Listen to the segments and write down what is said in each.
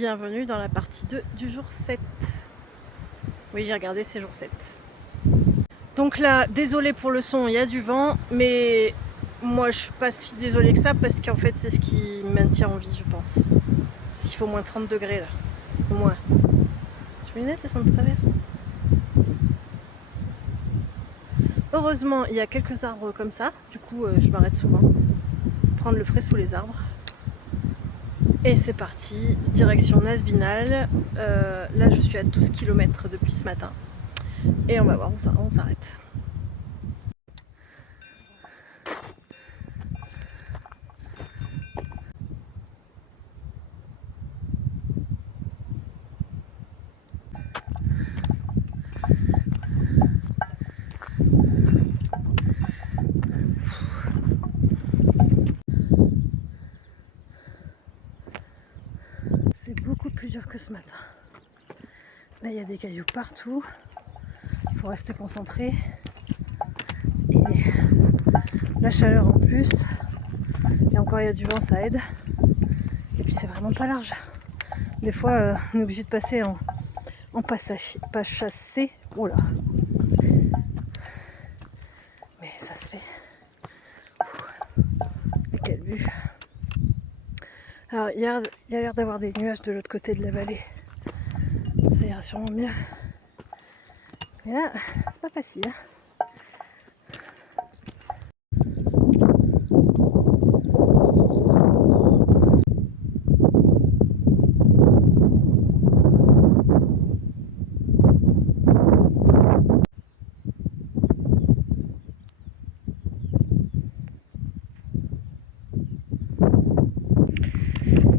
Bienvenue dans la partie 2 du jour 7. Oui, j'ai regardé, c'est jour 7. Donc là, désolé pour le son, il y a du vent, mais moi je suis pas si désolée que ça parce qu'en fait c'est ce qui me maintient en vie, je pense. S'il faut au moins 30 degrés là, au moins. Les lunettes elles sont de travers. Heureusement, il y a quelques arbres comme ça, du coup je m'arrête souvent. Prendre le frais sous les arbres. Et c'est parti, direction Nasbinal. Là je suis à 12 km depuis ce matin. Et on va voir où on s'arrête. C'est beaucoup plus dur que ce matin. Là il y a des cailloux partout. Il faut rester concentré. Et la chaleur en plus. Et encore il y a du vent, ça aide. Et puis c'est vraiment pas large. Des fois on est obligé de passer en pas chassé. Oh là. Mais ça se fait. Et quelle vue. Alors il y a l'air d'avoir des nuages de l'autre côté de la vallée. Ça ira sûrement mieux. Mais là, c'est pas facile. Hein.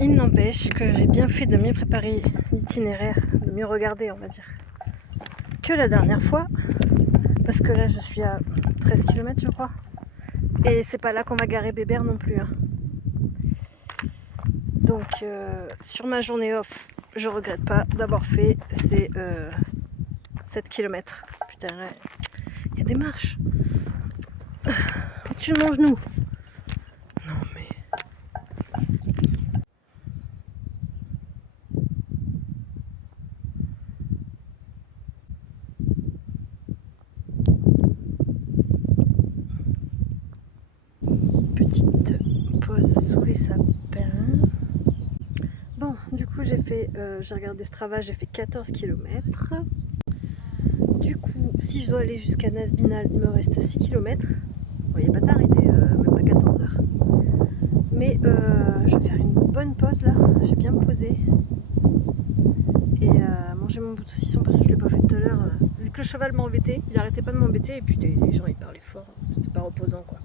Il n'empêche que j'ai bien fait de mieux préparer l'itinéraire, de mieux regarder on va dire, que la dernière fois. Parce que là je suis à 13 km je crois. Et c'est pas là qu'on va garer Bébert non plus. Hein. Donc sur ma journée off, je regrette pas d'avoir fait ces 7 km. Putain, il y a des marches. Au-dessus de mon genou. Non mais... Petite pause sous les sapins. Bon, du coup j'ai regardé Strava, j'ai fait 14 km. Du coup, si je dois aller jusqu'à Nasbinal, il me reste 6 km. Bon, il n'est pas tard, il est même pas 14 heures. Mais je vais faire une bonne pause là, je vais bien me poser. Et manger mon bout de saucisson parce que je ne l'ai pas fait tout à l'heure. Vu que le cheval m'embêtait, il arrêtait pas de m'embêter et puis les gens ils parlaient fort, c'était pas reposant quoi.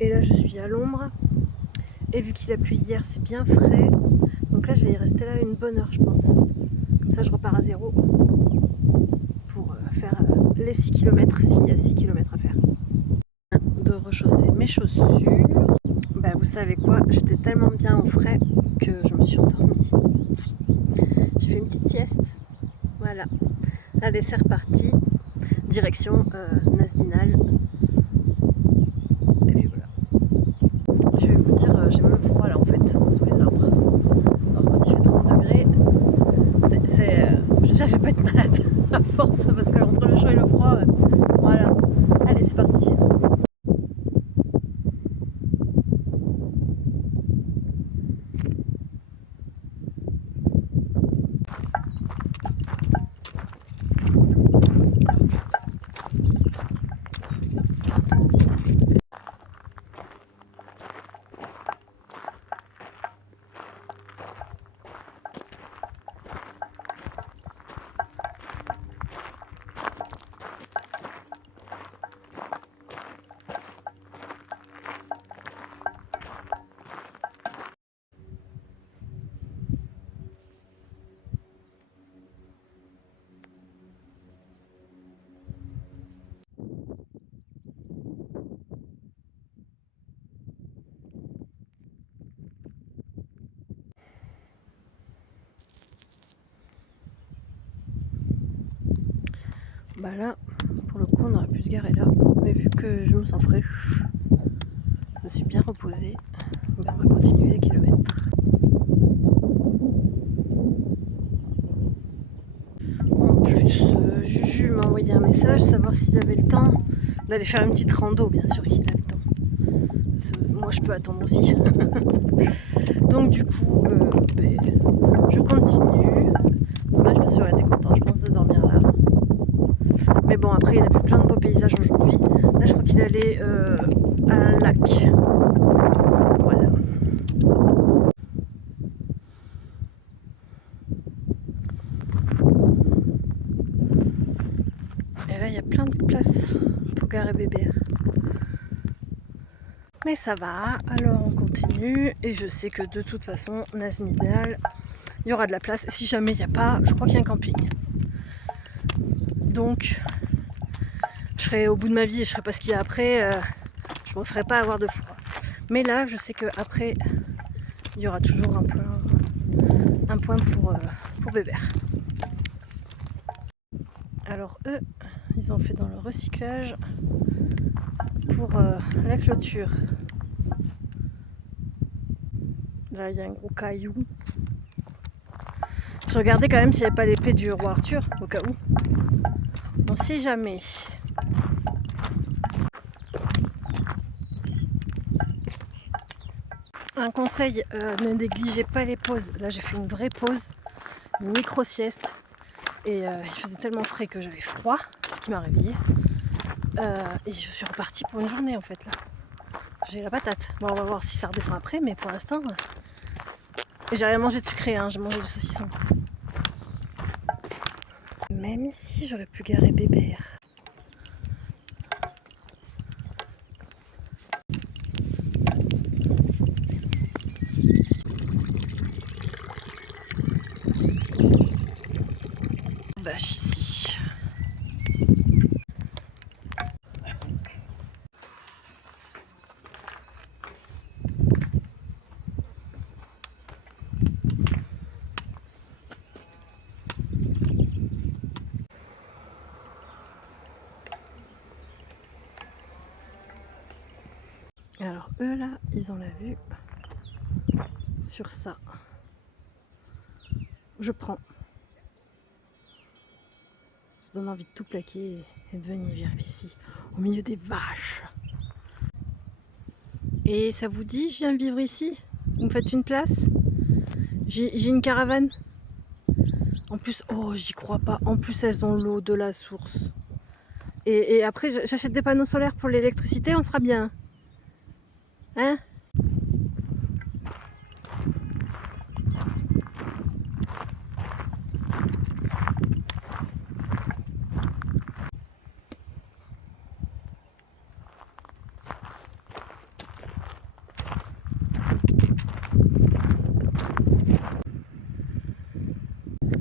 Et là je suis à l'ombre. Et vu qu'il a plu hier, c'est bien frais. Donc là je vais y rester là une bonne heure je pense. Comme ça je repars à zéro. Pour faire les 6 km s'il y a 6 km à faire. De rechausser mes chaussures. Bah vous savez quoi, j'étais tellement bien au frais que je me suis endormie. J'ai fait une petite sieste. Voilà. Allez c'est reparti. Direction Nasbinal. Et puis voilà. Je vais vous dire, j'ai même froid là en fait, sous les arbres. Alors quand il fait 30 degrés, j'espère que je vais pas être malade à force parce que entre le chaud et le froid, voilà. Allez c'est parti. Bah là, pour le coup, on aurait pu se garer là. Mais vu que je me sens fraîche, je me suis bien reposée. On va continuer les kilomètres. message, savoir s'il avait le temps d'aller faire une petite rando, bien sûr qu'il a le temps. Moi je peux attendre aussi. Donc du coup, je continue. Dommage, bien sûr, elle était contente, je pense, de dormir là. Mais bon, après, il a vu plein de beaux paysages aujourd'hui. Là, je crois qu'il allait à un lac. Voilà. Et là, il y a plein de places pour garer Bébert. Mais ça va, alors on continue. Et je sais que de toute façon, Nazmidal, il y aura de la place. Si jamais il n'y a pas, je crois qu'il y a un camping. Donc, je serai au bout de ma vie et je ne serai pas ce qu'il y a après. Je ne me ferai pas avoir de froid. Mais là, je sais qu'après, il y aura toujours un point pour Bébert. Alors eux, ils ont fait dans le recyclage pour la clôture. Là, il y a un gros caillou. Je regardais quand même s'il n'y avait pas l'épée du roi Arthur, au cas où. On sait jamais. Un conseil, ne négligez pas les pauses. Là, j'ai fait une vraie pause, une micro-sieste. Et il faisait tellement frais que j'avais froid, c'est ce qui m'a réveillée. Et je suis repartie pour une journée en fait là. J'ai la patate. Bon, on va voir si ça redescend après, mais pour l'instant... J'ai rien mangé de sucré, hein, j'ai mangé du saucisson. Même ici, j'aurais pu garer Bébert. Bâche ici. Alors eux là, ils ont la vue sur ça. Je prends. Ça donne envie de tout plaquer et de venir vivre ici, au milieu des vaches. Et ça vous dit, je viens vivre ici? Vous me faites une place? J'ai une caravane. En plus, oh j'y crois pas, en plus elles ont l'eau de la source. Et après j'achète des panneaux solaires pour l'électricité, on sera bien. Hein?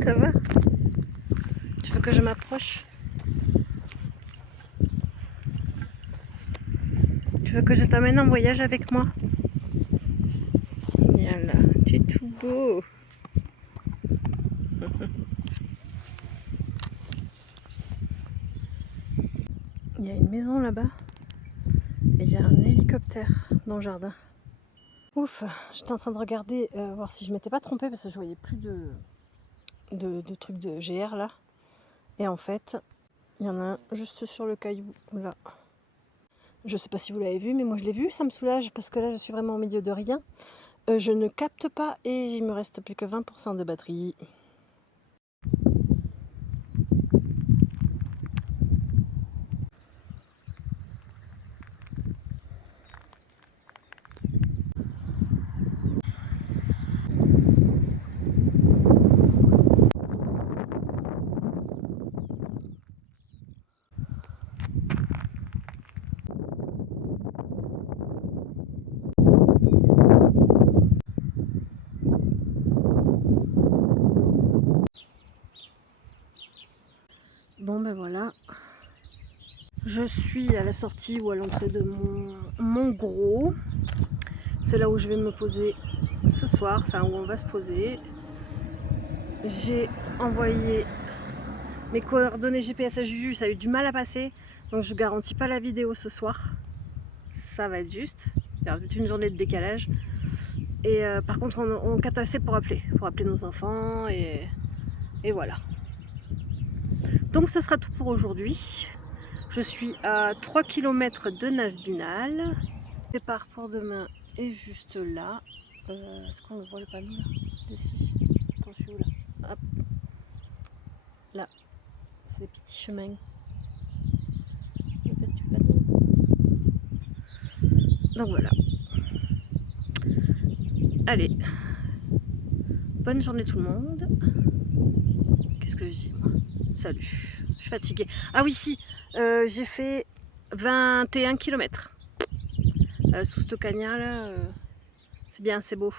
Ça va? Tu veux que je m'approche? Tu veux que je t'emmène en voyage avec moi? Viens là, tu es tout beau. Il y a une maison là-bas et il y a un hélicoptère dans le jardin. Ouf, j'étais en train de regarder, voir si je m'étais pas trompée parce que je voyais plus de trucs de GR là. Et en fait, il y en a un juste sur le caillou là. Je sais pas si vous l'avez vu, mais moi je l'ai vu, ça me soulage parce que là je suis vraiment au milieu de rien. Je ne capte pas et il me reste plus que 20% de batterie. Bon ben voilà, je suis à la sortie ou à l'entrée de mon gros. C'est là où je vais me poser ce soir, enfin où on va se poser. J'ai envoyé mes coordonnées GPS à Juju, ça a eu du mal à passer. Donc je garantis pas la vidéo ce soir. Ça va être juste. Il y aura peut-être une journée de décalage. Et par contre on capte assez pour appeler nos enfants et voilà. Donc ce sera tout pour aujourd'hui. Je suis à 3 km de Nasbinal. Le départ pour demain est juste là. Est-ce qu'on le voit le panneau là? D'ici. Attends, je suis où là? Hop. Là. C'est les petits chemins. Le petit panneau. Donc voilà. Allez. Bonne journée tout le monde. Qu'est-ce que je dis moi? Salut. Je suis fatiguée. Ah oui, si. J'ai fait 21 km. Sous ce cagnard là. C'est bien, c'est beau.